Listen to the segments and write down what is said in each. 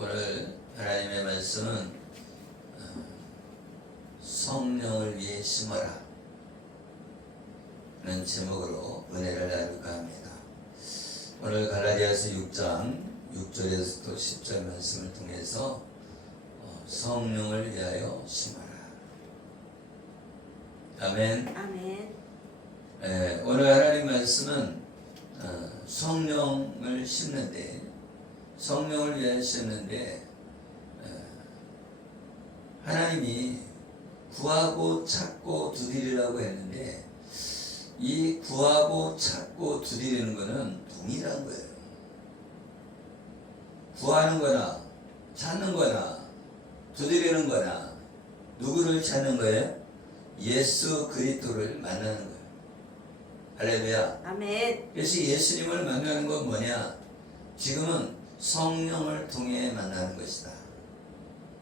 오늘 하나님의 말씀은 성령을 위해 심어라 라는 제목으로 은혜를 나눌까 합니다. 오늘 갈라디아서 6장 6절에서 또 10절 말씀을 통해서 성령을 위하여 심어라. 아멘. 아멘. 오늘 하나님 말씀은 성령을 심는데, 성령을 위하여 심는데, 하나님이 구하고 찾고 두드리라고 했는데, 이 구하고 찾고 두드리는 것은 동일한 거예요. 구하는 거나 찾는 거나 두드리는 거나 누구를 찾는 거예요? 예수 그리스도를 만나는 거예요. 할렐루야. 아멘. 그래서 예수님을 만나는 건 뭐냐? 지금은 성령을 통해 만나는 것이다.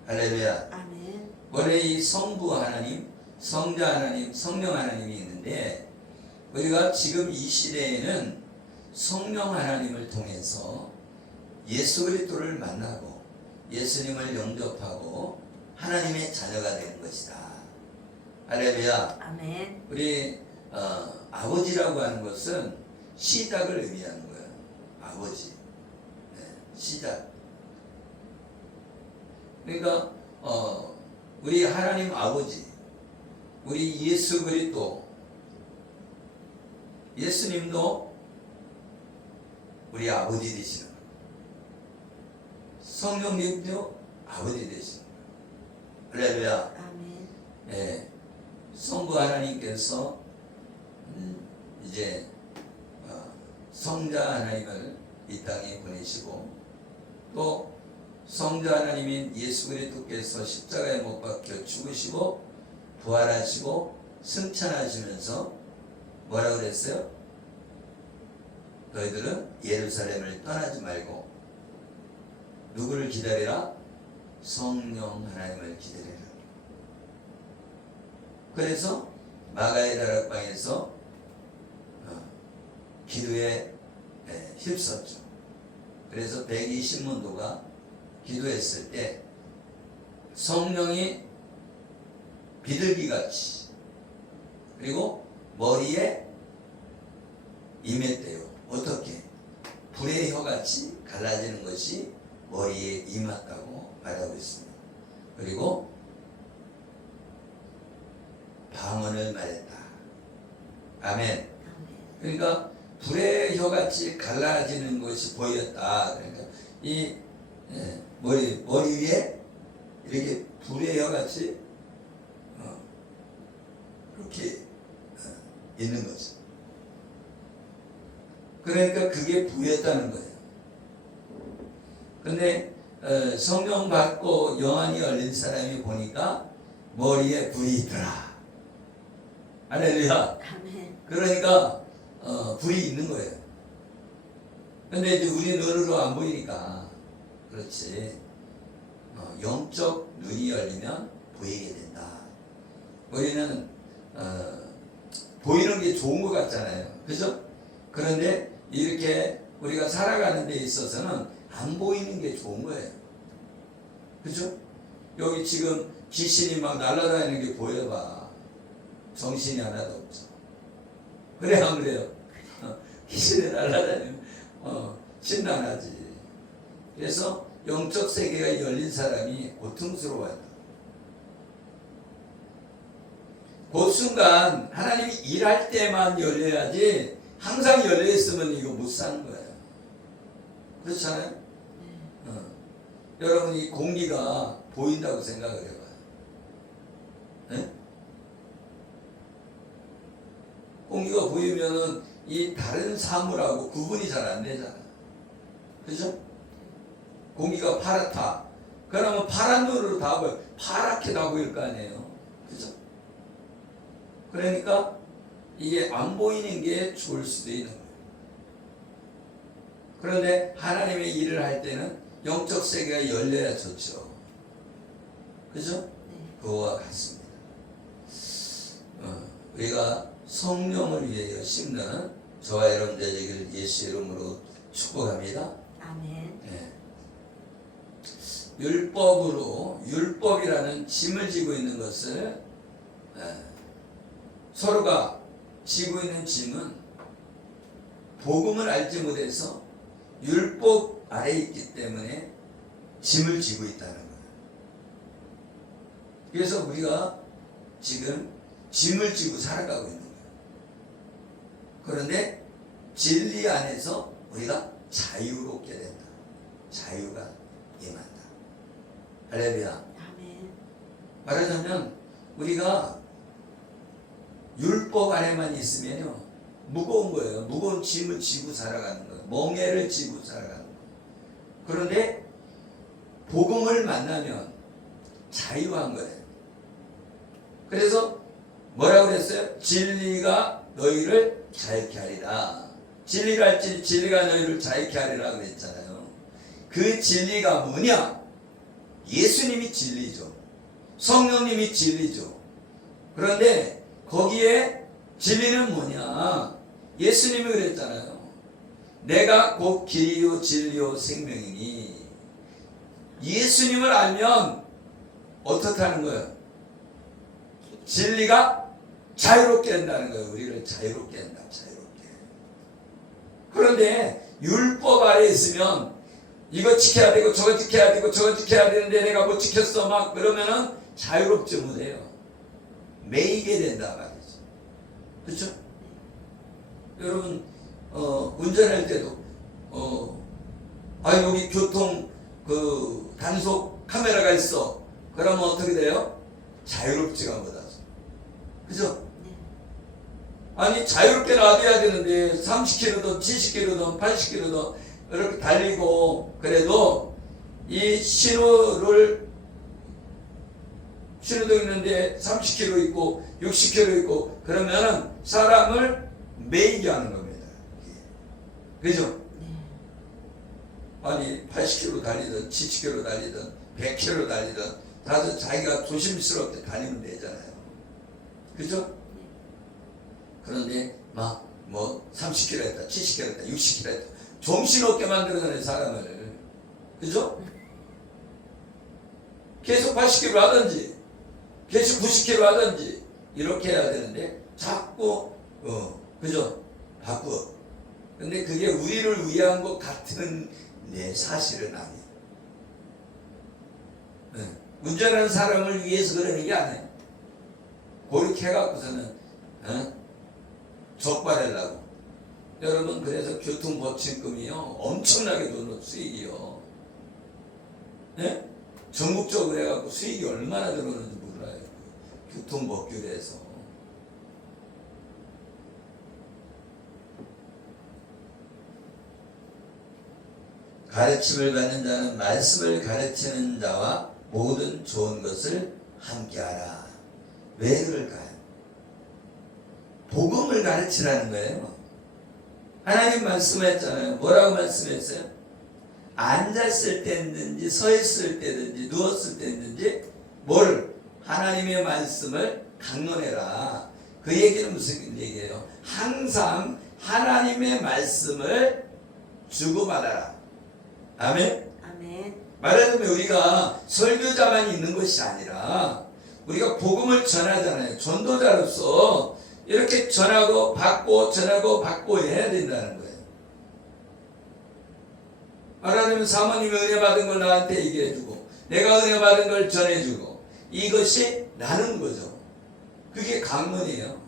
할렐루야. 아멘. 원래 이 성부 하나님, 성자 하나님, 성령 하나님이 있는데, 우리가 지금 이 시대에는 성령 하나님을 통해서 예수 그리스도를 만나고 예수님을 영접하고 하나님의 자녀가 되는 것이다. 할렐루야. 아멘. 우리 아버지라고 하는 것은 시작을 의미하는 거예요. 아버지. 시작. 그러니까 우리 하나님 아버지, 우리 예수 그리스도, 예수님도 우리 아버지 되시는 거예요. 성령님도 아버지 되시는 거예요. 할렐루야. 아멘. 예, 성부 하나님께서 이제 성자 하나님을 이 땅에 보내시고, 또 성자 하나님인 예수 그리스도께서 십자가에 못 박혀 죽으시고 부활하시고 승천하시면서 뭐라고 그랬어요? 너희들은 예루살렘을 떠나지 말고 누구를 기다리라? 성령 하나님을 기다리라. 그래서 마가의 다락방에서 기도에 힘썼죠. 그래서 120문도가 기도했을 때 성령이 비둘기같이, 그리고 머리에 임했대요. 어떻게? 불의 혀같이 갈라지는 것이 머리에 임했다고 말하고 있습니다. 그리고 방언을 말했다. 아멘. 그러니까 불의 혀같이 갈라지는 것이 보였다. 그러니까 이 머리 위에 이렇게 불의 혀같이 이렇게 있는 거죠. 그러니까 그게 보였다는 거예요. 근데 성령 받고 영안이 열린 사람이 보니까 머리에 불이 있더라. 할렐루야. 아멘. 그러니까 불이 있는 거예요. 근데 이제 우리 눈으로 안 보이니까, 그렇지, 영적 눈이 열리면 보이게 된다. 우리는 보이는 게 좋은 것 같잖아요. 그죠? 그런데 이렇게 우리가 살아가는 데 있어서는 안 보이는 게 좋은 거예요. 그죠? 여기 지금 귀신이 막 날아다니는 게 보여봐. 정신이 하나도 없죠. 그래, 안 그래요? 귀신이 날아다니면 심란하지. 그래서 영적 세계가 열린 사람이 고통스러워한다. 그 순간 하나님이 일할 때만 열려야지, 항상 열려있으면 이거 못 사는 거예요. 그렇잖아요? 여러분, 이 공기가 보인다고 생각을 해봐요. 네? 공기가 보이면은 이 다른 사물하고 구분이 잘 안 되잖아. 그죠? 공기가 파랗다. 그러면 파란 눈으로 다 보여. 파랗게 다 보일 거 아니에요. 그죠? 그러니까 이게 안 보이는 게 좋을 수도 있는 거예요. 그런데 하나님의 일을 할 때는 영적 세계가 열려야 좋죠. 그죠? 네. 그거와 같습니다. 우리가 성령을 위하여 심는 저와 여러분 되시기를 예수 이름으로 축복합니다. 아멘. 네. 율법으로 율법이라는 짐을 지고 있는 것을 서로가 지고 있는 짐은 복음을 알지 못해서 율법 아래에 있기 때문에 짐을 지고 있다는 거예요. 그래서 우리가 지금 짐을 지고 살아가고 있는 거예요. 그런데 진리 안에서 우리가 자유롭게 된다. 자유가 임한다. 할렐루야. 아멘. 말하자면 우리가 율법 안에만 있으면요 무거운 거예요. 무거운 짐을 지고 살아가는 거예요. 멍에를 지고 살아가는 거예요. 그런데 복음을 만나면 자유한 거예요. 그래서 뭐라고 그랬어요? 진리가 너희를 자유케 하리라. 진리가 할지 진리가 너희를 자유케 하리라 그랬잖아요. 그 진리가 뭐냐? 예수님이 진리죠. 성령님이 진리죠. 그런데 거기에 진리는 뭐냐? 예수님이 그랬잖아요. 내가 곧 길이요 진리요 생명이니. 예수님을 알면 어떻게 하는 거예요? 진리가 자유롭게 한다는 거예요. 우리를 자유롭게 한다. 자유롭게. 그런데 율법 아래에 있으면 이거 지켜야 되고 저거 지켜야 되고 저거 지켜야 되는데 내가 못 지켰어 막 그러면은 자유롭지 못해요. 매이게 된다 말이죠. 그렇죠? 여러분 운전할 때도 여기 교통 그 단속 카메라가 있어. 그러면 어떻게 돼요? 자유롭지가 못하죠. 그죠? 아니 자유롭게 놔둬야 되는데 30km든 70km든 80km든 이렇게 달리고 그래도 이 신호등 있는데 30km 있고 60km 있고 그러면은 사람을 매이게 하는 겁니다. 그죠? 아니 80km 달리든 70km 달리든 100km 달리든 다들 자기가 조심스럽게 다니면 되잖아요. 그죠? 그런데 막 뭐 30km 했다 70km 했다 60km 했다 정신없게 만들어내는 사람을. 그죠? 계속 80km 하든지 계속 90km 하든지 이렇게 해야 되는데 자꾸 그죠? 바꾸어. 근데 그게 우리를 위한 것 같은 사실은 아니에요. 운전하는 사람을 위해서 그러는 게 아니에요. 그렇게 해갖고서는 적발하려고. 여러분 그래서 교통법칙금이요 엄청나게 들어오는 수익이요. 네? 전국적으로 해갖고 수익이 얼마나 들어오는지 몰라요. 교통법규에서. 가르침을 받는 자는 말씀을 가르치는 자와 모든 좋은 것을 함께하라. 왜 그럴까요? 복음을 가르치라는 거예요. 하나님 말씀했잖아요. 뭐라고 말씀했어요? 앉았을 때든지 서 있을 때든지 누웠을 때든지 뭘? 하나님의 말씀을 강론해라. 그 얘기는 무슨 얘기예요? 항상 하나님의 말씀을 주고받아라. 아멘? 아멘. 말하자면 우리가 설교자만 있는 것이 아니라 우리가 복음을 전하잖아요. 전도자로서 이렇게 전하고 받고 전하고 받고 해야 된다는 거예요. 말하자면 사모님이 은혜 받은 걸 나한테 얘기해주고 내가 은혜 받은 걸 전해주고 이것이 나는 거죠. 그게 강론이에요.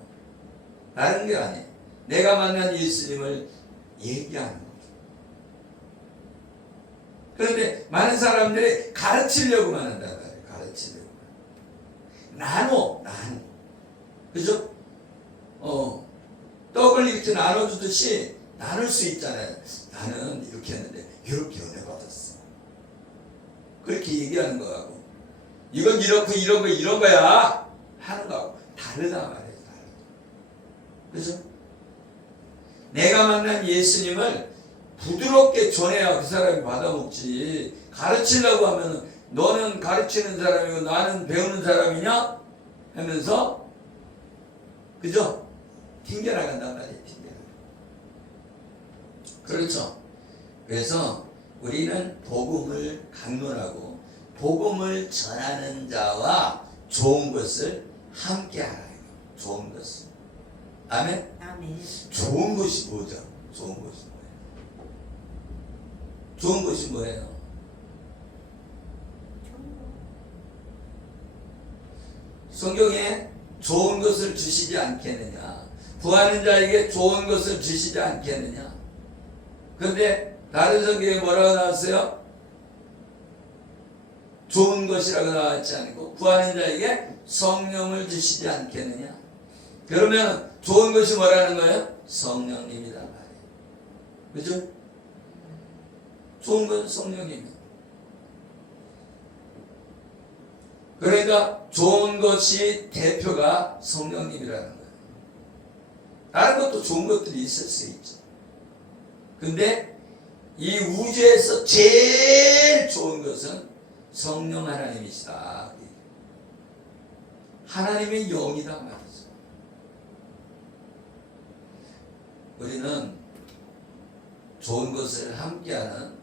다른 게 아니에요. 내가 만난 예수님을 얘기하는 거죠. 그런데 많은 사람들이 가르치려고만 한다. 가르치려고. 나눠. 그죠? 떡을 이렇게 나눠주듯이 나눌 수 있잖아요. 나는 이렇게 했는데 이렇게 은혜 받았어. 그렇게 얘기하는 거하고 이건 이렇고 이런 거 이런 거야 하는 거하고 다르다 말이에요. 그죠? 내가 만난 예수님을 부드럽게 전해야 그 사람이 받아먹지. 가르치려고 하면 너는 가르치는 사람이고 나는 배우는 사람이냐 하면서 그죠? 튕겨나간단 말이에요. 그렇죠. 그래서 우리는 복음을 강론하고 복음을 전하는 자와 좋은 것을 함께 하라. 좋은 것을. 아멘? 아멘. 좋은 것이 뭐죠? 좋은 것이 뭐예요? 좋은 것이 뭐예요? 성경에 좋은 것을 주시지 않겠느냐? 구하는 자에게 좋은 것을 주시지 않겠느냐? 그런데 다른 성경에 뭐라고 나왔어요? 좋은 것이라고 나왔지 않고 구하는 자에게 성령을 주시지 않겠느냐? 그러면 좋은 것이 뭐라는 거예요? 성령님이다 말이에요. 그죠? 좋은 건 성령님이에요. 그러니까 좋은 것이 대표가 성령님이라는 거예요. 다른 것도 좋은 것들이 있을 수 있죠. 근데 이 우주에서 제일 좋은 것은 성령 하나님이시다. 하나님의 영이다 말이죠. 우리는 좋은 것을 함께하는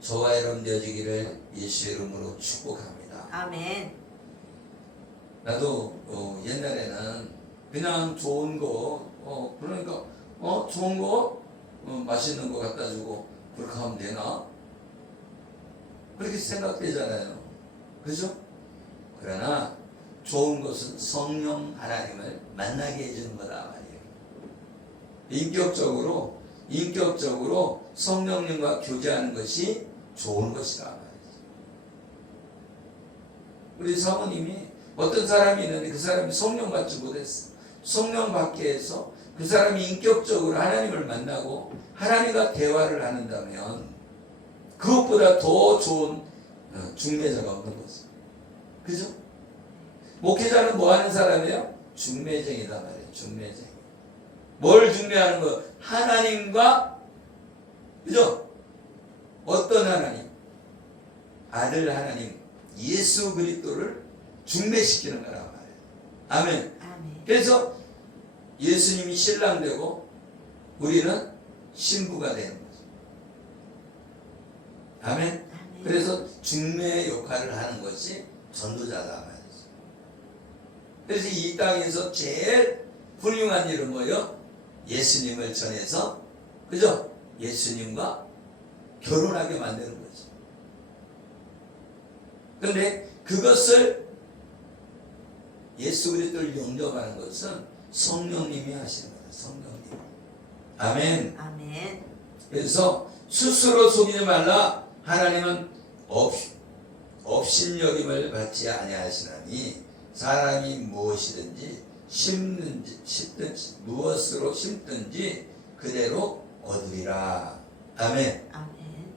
저와 여러분 되어지기를 예수의 이름으로 축복합니다. 아멘. 나도 옛날에는 그냥 좋은 거 그러니까 좋은 거 맛있는 거 갖다 주고 그렇게 하면 되나? 그렇게 생각되잖아요. 그죠? 그러나 좋은 것은 성령 하나님을 만나게 해주는 거다 말이에요. 인격적으로 성령님과 교제하는 것이 좋은 것이다 말이에요. 우리 사모님이 어떤 사람이 있는데 그 사람이 성령 받지 못했어. 성령 받게 해서 그 사람이 인격적으로 하나님을 만나고 하나님과 대화를 하는다면 그것보다 더 좋은 중매자가 없는 거죠. 그죠? 목회자는 뭐 하는 사람이에요? 중매쟁이다 말이에요. 중매쟁이. 뭘 중매하는 거? 하나님과, 그죠? 어떤 하나님? 아들 하나님, 예수 그리스도를 중매시키는 거란 말이에요. 아멘. 아멘. 그래서 예수님이 신랑 되고 우리는 신부가 되는 거죠. 아멘. 아멘. 그래서 중매의 역할을 하는 것이 전도자다 말이죠. 그래서 이 땅에서 제일 훌륭한 일은 뭐예요? 예수님을 전해서, 그죠? 예수님과 결혼하게 만드는 거죠. 그런데 그것을 예수 그리스도를 영접하는 것은 성령님이 하시는 거예요. 성령님. 아멘. 아멘. 그래서 스스로 속이지 말라. 하나님은 업신여김을 받지 아니하시나니 사람이 무엇이든지 심든지 무엇으로 심든지 그대로 얻으리라. 아멘. 아멘.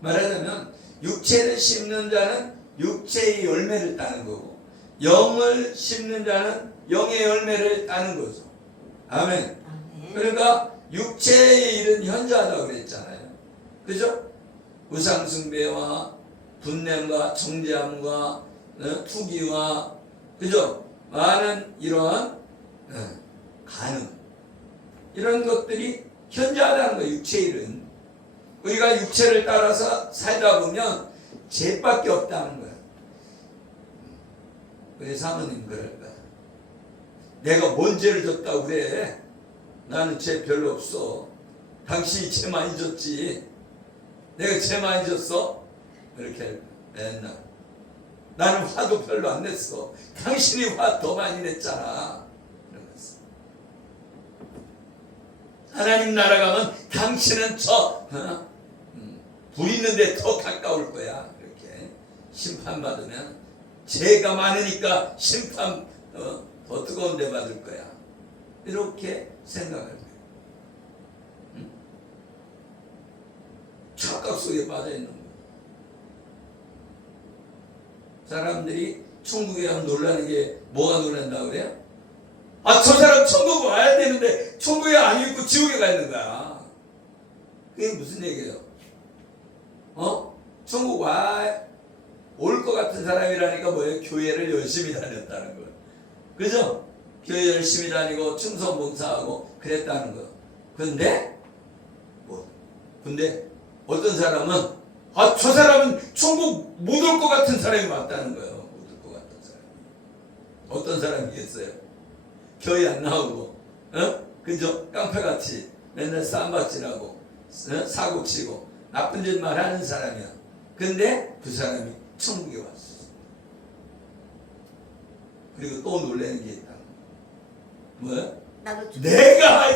말하자면 육체를 심는 자는 육체의 열매를 따는 거고 영을 심는 자는 영의 열매를 따는 거죠. 아멘. 아멘. 그러니까 육체의 일은 현저하다고 그랬잖아요. 그죠? 우상숭배와 분냄과 정죄함과 투기와, 그죠? 많은 이러한 간음, 이런 것들이 현저하다는 거예요. 육체의 일은. 우리가 육체를 따라서 살다 보면 죄밖에 없다는 거예요. 우리 사모님 그럴 거야. 내가 뭔 죄를 졌다고 그래? 나는 죄 별로 없어. 당신이 죄 많이 졌지. 내가 죄 많이 졌어? 이렇게 할 거야. 맨날. 나는 화도 별로 안 냈어. 당신이 화 더 많이 냈잖아. 이러면서. 하나님 나라 가면 당신은 불 있는데 더 가까울 거야. 이렇게 심판받으면 죄가 많으니까 심판 더 뜨거운 데 받을 거야. 이렇게 생각할 거예요. 착각 속에 빠져 있는 거예요. 사람들이 천국에 가면 놀라는 게 뭐가 놀란다고 그래요? 아, 저 사람 천국 와야 되는데 천국에 안 있고 지옥에 가 있는 거야. 그게 무슨 얘기예요? 천국 올 것 같은 사람이라니까 뭐예요? 교회를 열심히 다녔다는 거예요. 그죠? 교회 열심히 다니고 충성 봉사하고 그랬다는 거. 근데 어떤 사람은 아, 저 사람은 천국 못 올 것 같은 사람이 왔다는 거예요. 못 올 것 같은 사람. 어떤 사람이겠어요? 교회 안 나오고, 그죠? 깡패같이 맨날 쌈박질하고, 사고 치고, 나쁜 짓만 하는 사람이야. 근데 그 사람이 천국에 왔어. 그리고 또 놀라는 게 있다. 뭐야? 내가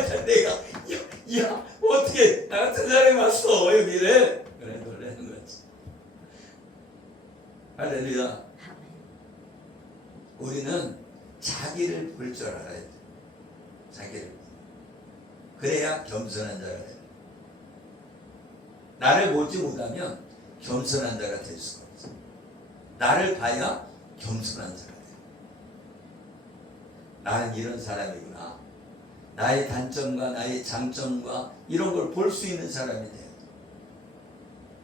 야, 어떻게 나 같은 사람이 왔어 여기를. 그래, 놀라는 거지. 할렐루야. 우리는 자기를 볼 줄 알아야 돼. 자기를. 그래야 겸손한 자가 돼. 나를 보지 못하면 겸손한 자가 될 수가 없어. 나를 봐야 겸손한 자가 돼. 나는 이런 사람이구나. 나의 단점과 나의 장점과 이런 걸 볼 수 있는 사람이 돼요.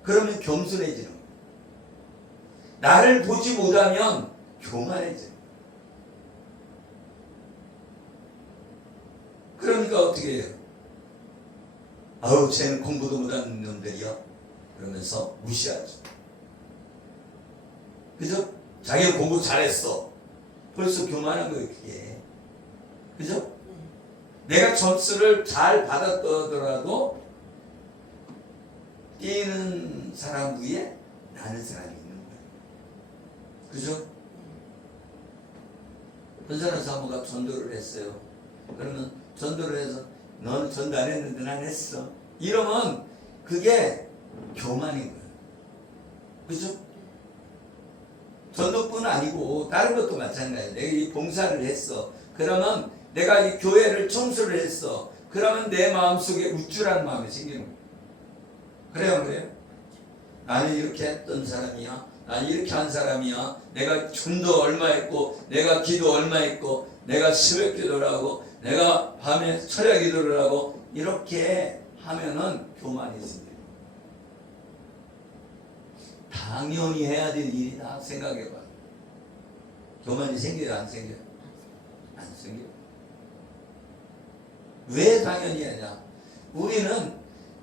그러면 겸손해지는 거예요. 나를 보지 못하면 교만해져요. 그러니까 어떻게 해요? 아우, 쟤는 공부도 못하는 놈들이야. 그러면서 무시하죠. 그죠? 자기가 공부 잘했어. 벌써 교만한 거예요, 그게. 그죠? 내가 점수를 잘 받았더라도 뛰는 사람 위에 나는 사람이 있는 거예요. 그죠? 전사는 사모가 전도를 했어요. 그러면 전도를 해서 너는 전도 안 했는데 난 했어. 이러면 그게 교만인 거예요. 그죠? 전도뿐 아니고 다른 것도 마찬가지예요. 내가 이 봉사를 했어. 그러면 내가 이 교회를 청소를 했어. 그러면 내 마음속에 우쭐한 마음이 생기는 거예요. 그래요, 안 그래요? 나는 이렇게 했던 사람이야. 나는 이렇게 한 사람이야. 내가 전도 얼마 했고, 내가 기도 얼마 했고, 내가 새벽 기도를 하고, 내가 밤에 철야 기도를 하고, 이렇게 하면은 교만이 생겨요. 당연히 해야 될 일이다 생각해봐. 교만이 생겨요, 안 생겨요? 안 생겨요. 왜 당연히 하냐? 우리는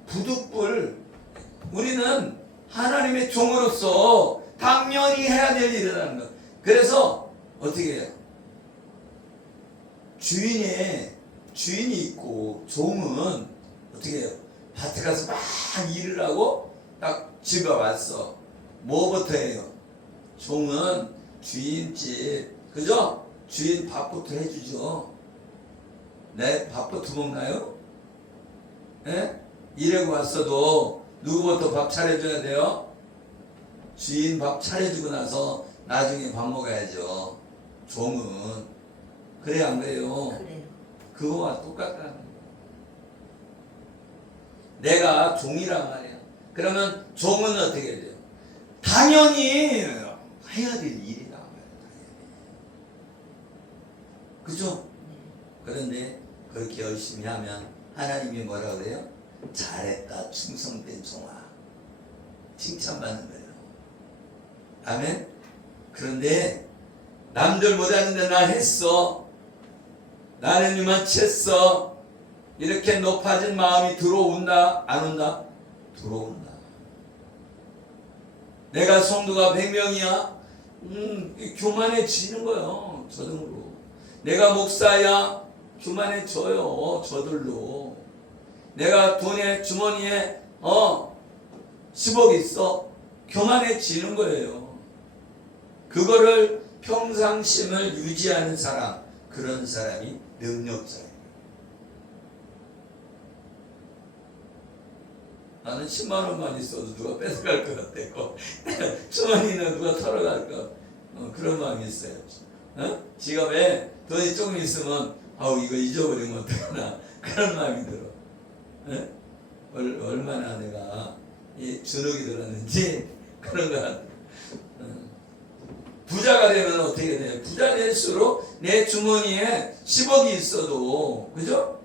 부득불, 우리는 하나님의 종으로서 당연히 해야 될 일이라는 것. 그래서 어떻게 해요? 주인이 있고 종은 어떻게 해요? 밭에 가서 막 일을 하고 딱 집에 왔어. 뭐부터 해요? 종은 주인집, 그죠? 주인 밥부터 해주죠. 네, 밥부터 먹나요? 예? 일하고 왔어도 누구부터 밥 차려줘야 돼요? 주인 밥 차려주고 나서 나중에 밥 먹어야죠. 종은. 그래요, 안 그래요? 그래요. 그거와 똑같다는 거예요. 내가 종이란 말이야. 그러면 종은 어떻게 돼요? 당연히 해야 될 일이다. 그죠? 그런데 그렇게 열심히 하면 하나님이 뭐라 그래요? 잘했다, 충성된 종아. 칭찬받는 거예요. 아멘? 그런데 남들 못하는데 나 했어. 나는 이만치 했어. 이렇게 높아진 마음이 들어온다? 안 온다? 들어온다. 내가 성도가 100명이야? 교만해지는 거예요. 저등으로. 내가 목사야? 교만해져요. 저들로. 내가 돈에 주머니에 10억 있어? 교만해지는 거예요. 그거를 평상심을 유지하는 사람, 그런 사람이 능력자예요. 나는 10만 원만 있어도 누가 뺏어갈 것 같고 주머니는 누가 털어갈 것 그런 마음이 있어요. 지갑에 돈이 조금 있으면 아우 이거 잊어버리면 어떡하나 그런 마음이 들어. 얼마나 내가 주눅이 들었는지 그런 것 같아. 부자가 되면 어떻게 돼요? 부자 될수록 내 주머니에 10억이 있어도, 그죠?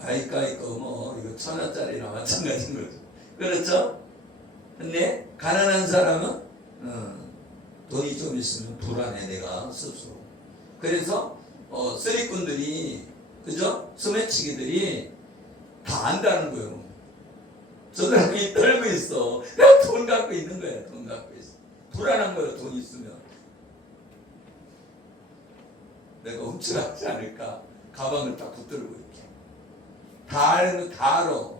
아이까이거 뭐 이거 1,000원짜리나 마찬가지인 거죠. 그렇죠? 근데 가난한 사람은 돈이 좀 있으면 불안해, 내가 스스로. 그래서 쓰리꾼들이, 그죠? 소매치기들이 다 안다는 거예요. 저 사람이 떨고 있어. 내가 돈 갖고 있는 거야. 돈 갖고 있어. 불안한 거야. 돈 있으면. 내가 훔쳐가지 않을까. 가방을 딱 붙들고 이렇게. 다 아는 거 다 알아.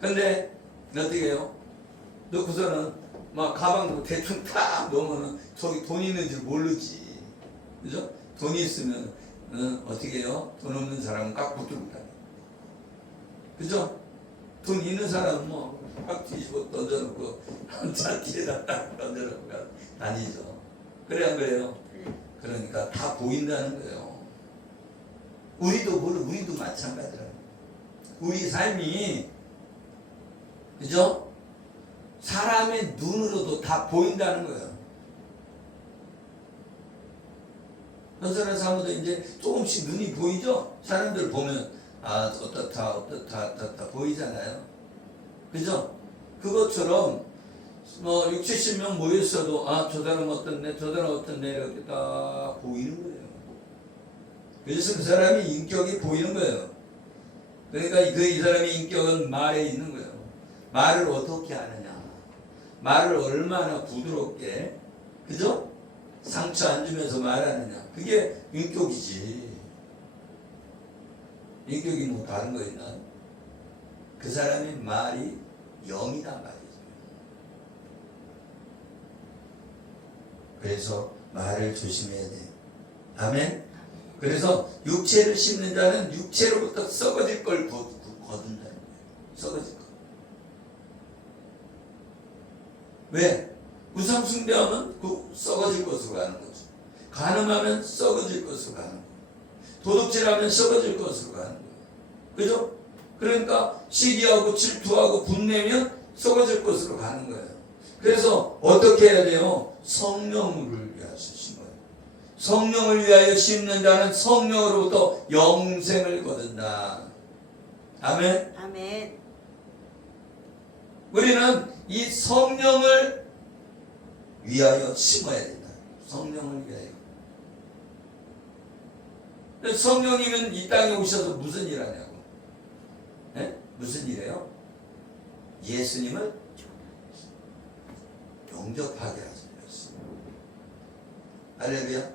근데 어떻게 해요? 넣고서는 막 가방 대충 탁 넣으면 저기 돈 있는 줄 모르지. 그죠? 돈이 있으면 어떻게 해요? 돈 없는 사람은 깍 붙들고 다녀. 그죠? 돈 있는 사람은 깍 뒤집어 던져놓고 차 뒤에다 딱 던져놓고 다니죠. 그래 안 그래요? 그러니까 다 보인다는 거예요. 우리도 마찬가지라고. 우리 삶이 그죠? 사람의 눈으로도 다 보인다는 거예요. 현선의 사무도 이제 조금씩 눈이 보이죠? 사람들 보면 어떻다 보이잖아요. 그죠? 그것처럼 6, 70명 모였어도 저 사람 어떻네 저 사람 어떻네 이렇게 다 보이는 거예요. 그래서 그 사람이 인격이 보이는 거예요. 그러니까 이 사람의 인격은 말에 있는 거예요. 말을 어떻게 하느냐, 말을 얼마나 부드럽게, 그죠? 상처 안 주면서 말하느냐, 그게 인격이지. 인격이 뭐 다른 거 있나? 그 사람의 말이 영이다 말이죠. 그래서 말을 조심해야 돼. 아멘. 그래서 육체를 심는 자는 육체로부터 썩어질 걸 거둔다는 거예요. 썩어질 거. 왜? 우상 숭배하면 그 썩어질 것으로 가는 거죠. 간음하면 썩어질 것으로 가는 거예요. 도둑질하면 썩어질 것으로 가는 거예요. 그죠? 그러니까 시기하고 질투하고 분내면 썩어질 것으로 가는 거예요. 그래서 어떻게 해야 돼요? 성령을 위하여 심어요. 성령을 위하여 심는 자는 성령으로부터 영생을 거둔다. 아멘. 아멘. 우리는 이 성령을 위하여 심어야 된다. 성령을 위하여. 성령이면 이 땅에 오셔서 무슨 일 하냐고. 네? 무슨 일이에요? 예수님을 영접하게 하셨습니다. 할렐루야.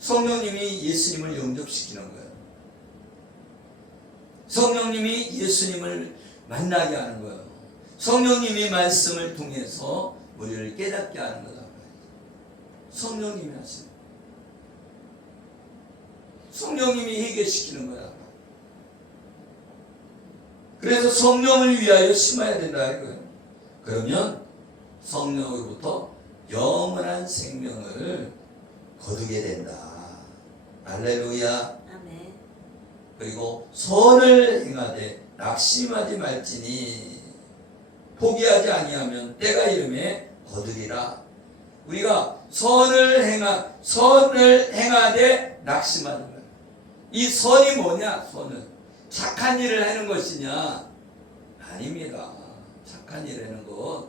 성령님이 예수님을 영접시키는 거예요. 성령님이 예수님을 만나게 하는 거예요. 성령님이 말씀을 통해서 우리를 깨닫게 하는 거다. 성령님이 하시는 거예요. 성령님이 회개시키는 거야. 그래서 성령을 위하여 심어야 된다 이거예요. 그러면 성령으로부터 영원한 생명을 거두게 된다. 할렐루야. 아멘. 그리고 선을 행하되 낙심하지 말지니 포기하지 아니하면 때가 이름에 거두리라. 우리가 선을 행하되 낙심하는 거예요. 이 선이 뭐냐? 선은 착한 일을 하는 것이냐? 아닙니다. 착한 일을 하는 것,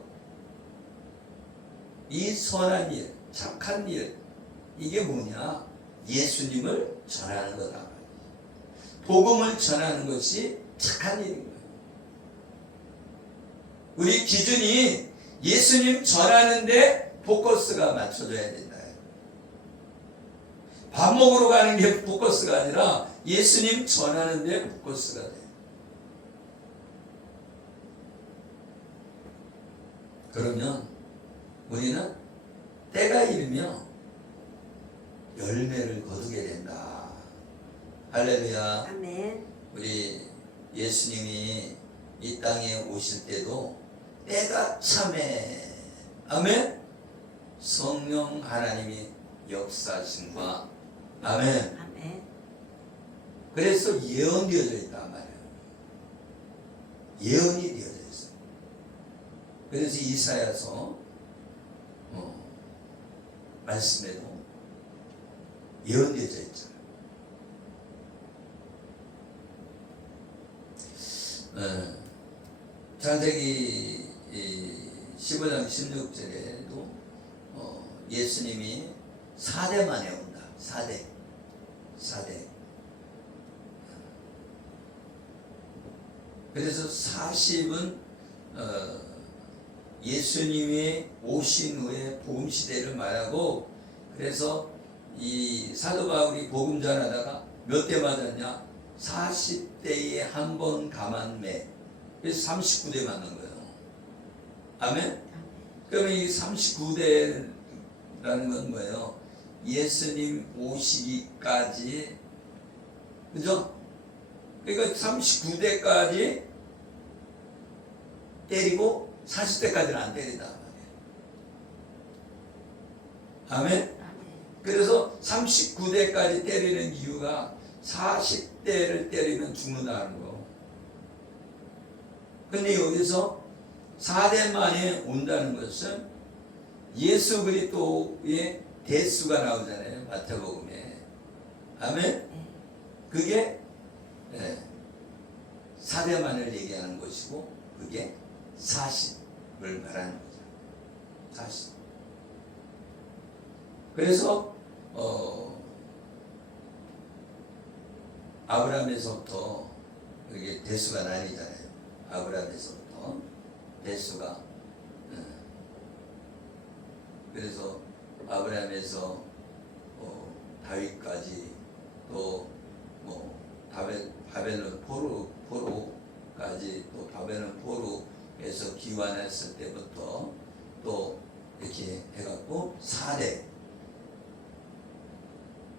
이 선한 일, 착한 일, 이게 뭐냐? 예수님을 전하는 거다. 복음을 전하는 것이 착한 일인 거예요. 우리 기준이 예수님 전하는데 포커스가 맞춰져야 된다. 밥 먹으러 가는 게 포커스가 아니라 예수님 전하는데 포커스가 돼. 그러면 우리는 때가 이르면 열매를 거두게 된다. 할렐루야. 아멘. 우리 예수님이 이 땅에 오실 때도 때가 참에, 아멘. 성령 하나님이 역사하심과, 아멘. 아멘. 그래서 예언되어져 있단 말이에요. 예언이 되어져 있어요. 그래서 이사야서 말씀에도 예언되어져 있잖아요. 창세기 15장 16절에도 예수님이 4대 만에 온다. 4대. 그래서 40은 예수님이 오신 후에 복음 시대를 말하고, 그래서 이 사도 바울이 복음 전하다가 몇 대 맞았냐? 40대에 한 번 감한매. 그래서 39대 맞는 거예요. 아멘? 그러면 이 39대라는 건 뭐예요? 예수님 오시기까지, 그죠? 그러니까 39대까지 때리고 40대까지는 안 때린다 말이에요. 아멘? 그래서 39대까지 때리는 이유가 40대를 때리면 죽는다는 거. 근데 여기서 4대 만에 온다는 것은 예수 그리스도의 대수가 나오잖아요. 마태복음에. 아멘? 그게 4대만을 얘기하는 것이고, 그게 40을 말하는 거죠. 40. 그래서 아브라함에서부터 이게 대수가 나뉘잖아요. 아브라함에서부터 대수가, 그래서 아브라함에서 다윗까지, 또 뭐 바벨론 포로까지, 또 바벨론 포로에서 귀환했을 때부터 또 이렇게 해갖고 4대.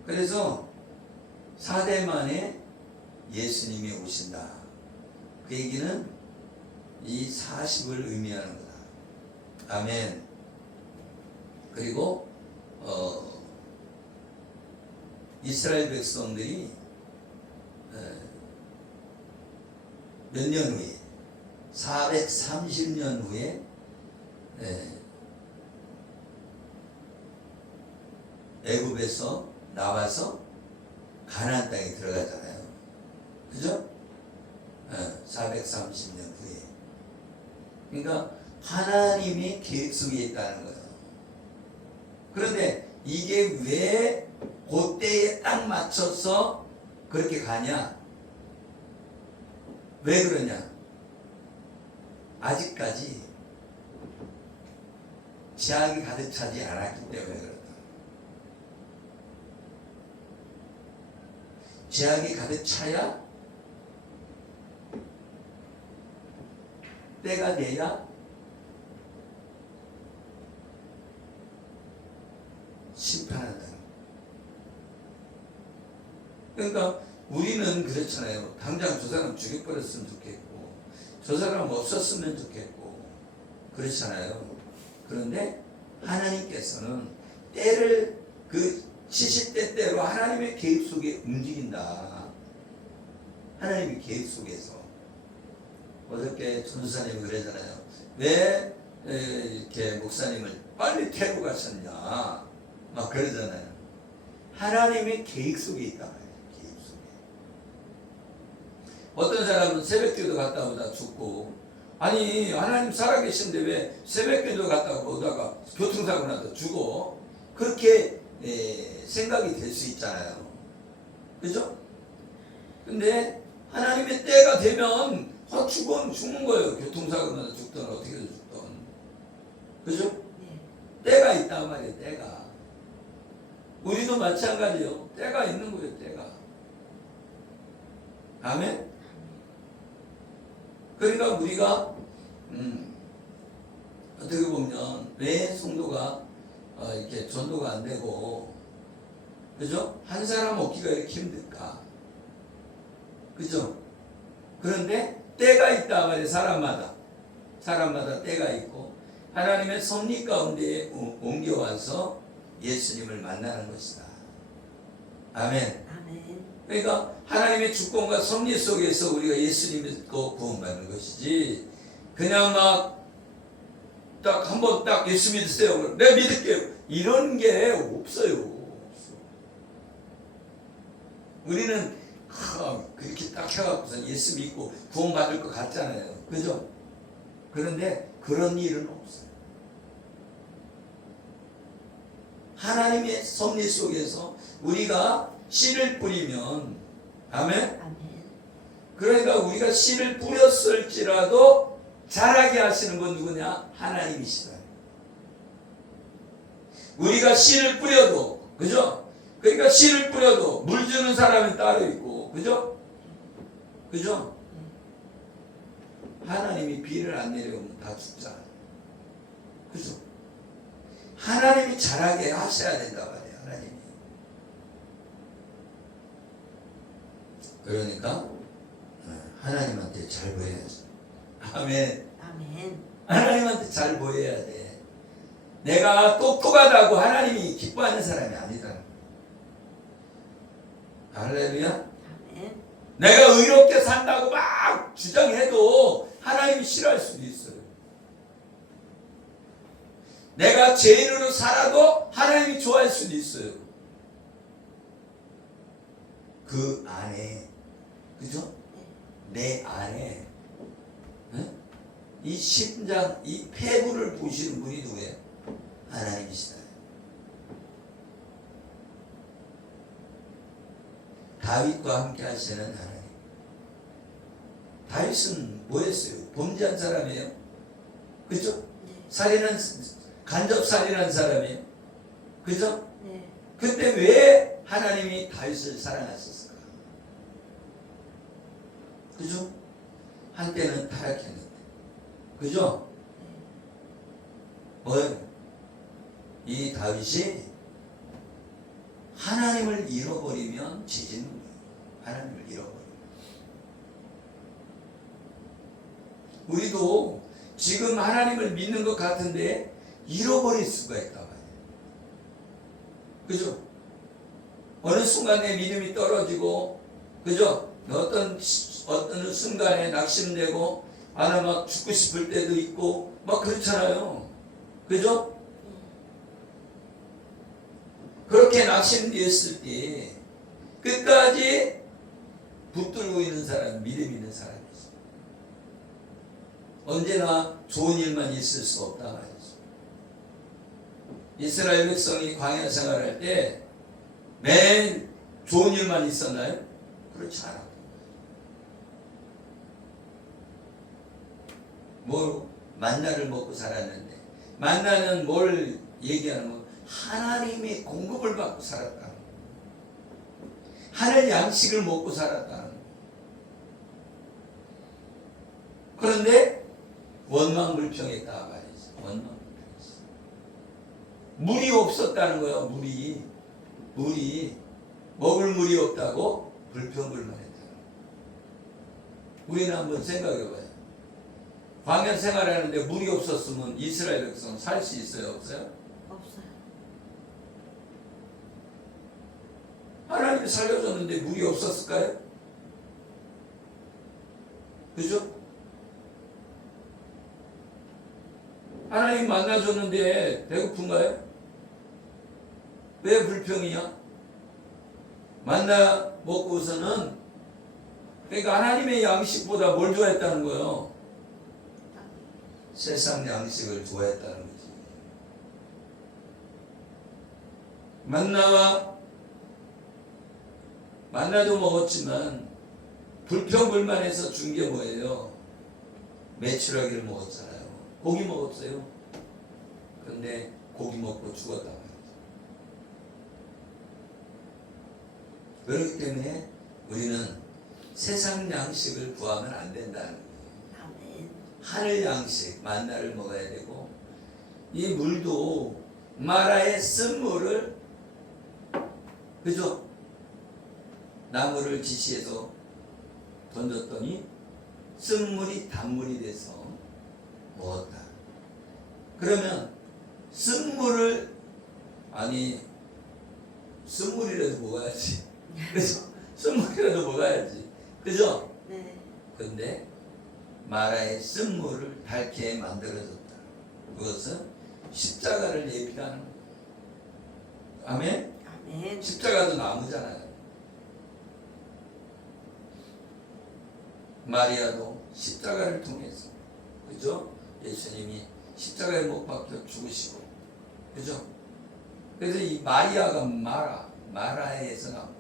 그래서 4대 만에 예수님이 오신다. 그 얘기는 이 40을 의미하는 거다. 아멘. 그리고 이스라엘 백성들이 몇 년 후에, 430년 후에 애굽에서 나와서 가나안 땅에 들어가잖아요. 그죠? 430년 후에. 그러니까 하나님이 계획 속에 있다는 거예요. 그런데 이게 왜 그때에 딱 맞춰서 그렇게 가냐? 왜 그러냐? 아직까지 죄악이 가득 차지 않았기 때문에 그렇다. 죄악이 가득 차야 때가 돼야 심판한다. 그러니까 우리는 그렇잖아요. 당장 저 사람 죽여버렸으면 좋겠고, 저 사람 없었으면 좋겠고, 그렇잖아요. 그런데 하나님께서는 때를 그 시시때때로 하나님의 계획 속에 움직인다. 하나님의 계획 속에서. 어저께 전도사님이 그러잖아요. 왜 이렇게 목사님을 빨리 태우고 가셨냐, 막 그러잖아요. 하나님의 계획 속에 있다 말이에요. 계획 속에. 어떤 사람은 새벽기도 갔다 오다 죽고, 아니 하나님 살아계신데 왜 새벽기도 갔다 오다가 교통사고 나서 죽어? 그렇게 생각이 될 수 있잖아요. 그죠? 근데 하나님의 때가 되면 죽는 거예요. 교통사고 나서 죽든 어떻게 죽든. 그죠? 때가 있단 말이에요. 때가. 우리도 마찬가지요. 때가 있는 거예요. 때가. 아멘? 그러니까 우리가 어떻게 보면 왜 성도가 이렇게 전도가 안 되고, 그죠? 한 사람 얻기가 이렇게 힘들까? 그죠? 그런데 때가 있다 말이에요. 사람마다 때가 있고, 하나님의 섭리 가운데 옮겨와서 예수님을 만나는 것이다. 아멘. 그러니까 하나님의 주권과 섭리 속에서 우리가 예수님 믿고 구원받는 것이지, 그냥 막 딱 한번 딱 예수 믿으세요, 내가 믿을게요, 이런 게 없어요. 우리는 그렇게 딱 해갖고서 예수 믿고 구원받을 것 같잖아요. 그죠? 그런데 그런 일은 없어요. 하나님의 섭리 속에서 우리가 씨를 뿌리면, 아멘? 그러니까 우리가 씨를 뿌렸을지라도 자라게 하시는 분 누구냐? 하나님이시다. 우리가 씨를 뿌려도, 그죠? 그러니까 씨를 뿌려도 물 주는 사람은 따로 있고, 그죠? 그죠? 하나님이 비를 안 내려오면 다 죽잖아요. 그죠? 하나님이 자라게 하셔야 된단 말이에요. 하나님이. 그러니까 하나님한테 잘 보여야죠. 아멘. 아멘. 하나님한테 잘 보여야 돼. 내가 똑똑하다고 하나님이 기뻐하는 사람이 아니다. 할렐루야. 아멘. 내가 의롭게 산다고 막 주장해도 하나님이 싫어할 수도 있어요. 내가 죄인으로 살아도 하나님이 좋아할 수도 있어요. 그 안에, 그죠? 내 안에 이 심장, 이 폐부를 보시는 분이 누구예요? 하나님이시다. 다윗과 함께 하시는 하나님. 다윗은 뭐였어요? 범죄한 사람이에요. 그죠? 살인한, 간접 살인한 사람이에요. 그죠? 네. 그때 왜 하나님이 다윗을 사랑하셨을까? 그죠? 한때는 타락했는데. 그죠? 뭐예요? 이 다윗이 하나님을 잃어버리면 죄짓는 거예요. 하나님을 잃어버리면. 우리도 지금 하나님을 믿는 것 같은데 잃어버릴 수가 있단 말이에요. 그죠? 어느 순간에 믿음이 떨어지고, 그죠? 어떤 순간에 낙심되고, 아나 막 죽고 싶을 때도 있고, 막 그렇잖아요. 그죠? 그렇게 낙심되었을 때 끝까지 붙들고 있는 사람, 믿음 있는 사람이 있어요. 언제나 좋은 일만 있을 수 없다 말이죠. 이스라엘 백성이 광야 생활할 때 매일 좋은 일만 있었나요? 그렇지 않았고. 만나를 먹고 살았는데, 만나는 뭘 얘기하는 거? 하나님의 공급을 받고 살았다. 하늘 양식을 먹고 살았다. 그런데 원망불평했다 말이죠. 원망불평했어. 물이 없었다는 거예요. 물이 먹을 물이 없다고 불평불만했다. 우리는 한번 생각해봐요. 광야 생활하는데 물이 없었으면 이스라엘 백성 살 수 있어요? 없어요? 없어요. 하나님이 살려줬는데 물이 없었을까요? 그죠? 하나님 만나줬는데 배고픈가요? 왜 불평이야? 만나 먹고서는, 그러니까 하나님의 양식보다 뭘 좋아했다는 거예요? 세상 양식을 좋아했다는 거지. 만나도 먹었지만 불평불만해서 준 게 뭐예요? 메추라기를 먹었잖아요. 고기 먹었어요. 그런데 고기 먹고 죽었다 말이죠. 그렇기 때문에 우리는 세상 양식을 구하면 안 된다는 거예요. 하늘 양식, 만나를 먹어야 되고, 이 물도 마라의 쓴물을, 그죠? 나무를 지시해서 던졌더니 쓴물이 단물이 돼서 먹었다. 그러면 쓴물이라도 먹어야지. 그죠? 쓴물이라도 먹어야지. 그죠? 네. 근데 마라의 쓴물을 달게 만들어졌다. 그것은 십자가를 예비하는 거예요. 아멘? 아멘. 십자가도 나무잖아요. 마리아도 십자가를 통해서, 그죠? 예수님이 십자가에 못 박혀 죽으시고, 그죠? 그래서 이 마리아가 마라에서 나온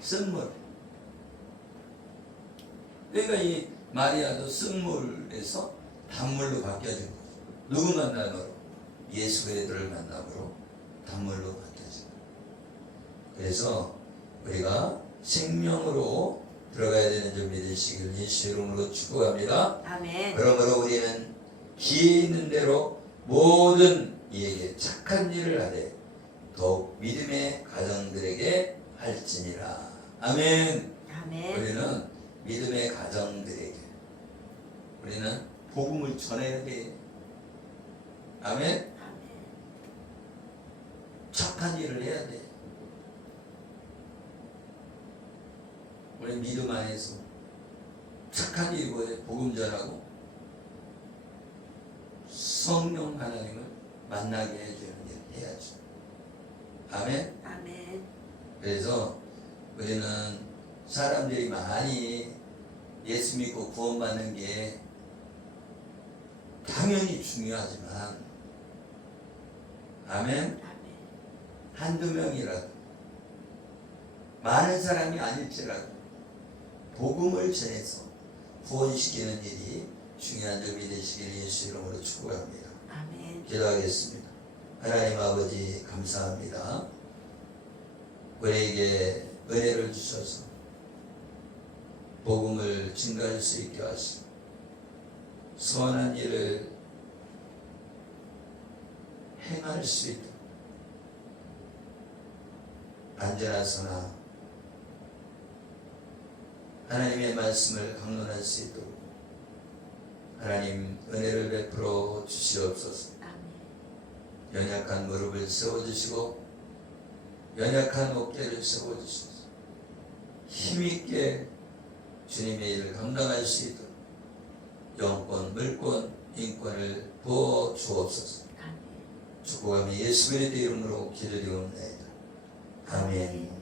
쓴물. 그러니까 이 마리아도 쓴물에서 단물로 바뀌어진 거죠. 누구 만남으로? 예수 그리스도를 만남으로 단물로 바뀌어진 거예요. 그래서 우리가 생명으로 들어가야 되는 줄 믿으시길 예수 이름으로 축복합니다. 아멘. 그러므로 우리는 기회 있는 대로 모든 이에게 착한 일을 하되 더욱 믿음의 가정들에게 할지니라. 아멘. 아멘. 우리는 믿음의 가정들에게 우리는 복음을 전해야 돼. 아멘. 아멘. 착한 일을 해야 돼. 우리 믿음 안에서 착한 일이 뭐예요? 복음 전하고 성령 하나님을 만나게 해주는 일을 해야죠. 아멘. 아멘. 그래서 우리는 사람들이 많이 예수 믿고 구원받는 게 당연히 중요하지만 아멘. 아멘. 한두 명이라도 많은 사람이 아닐지라도 복음을 전해서 구원시키는 일이 중요한 점 믿으시길 예수 이름으로 축복합니다. 아멘. 기도하겠습니다. 하나님 아버지 감사합니다. 우리에게 은혜를 주셔서 복음을 증가할 수 있게 하시고 선한 일을 행할 수 있도록 안전하서나 하나님의 말씀을 강론할 수 있도록 하나님 은혜를 베풀어 주시옵소서. 아멘. 연약한 무릎을 세워주시고 연약한 어깨를 세워주소서. 힘있게 주님의 일을 감당할 수 있도록 영권, 물권, 인권을 부어 주옵소서. 아멘. 축복하며 예수 그리스도 이름으로 기도드리옵나이다. 아멘.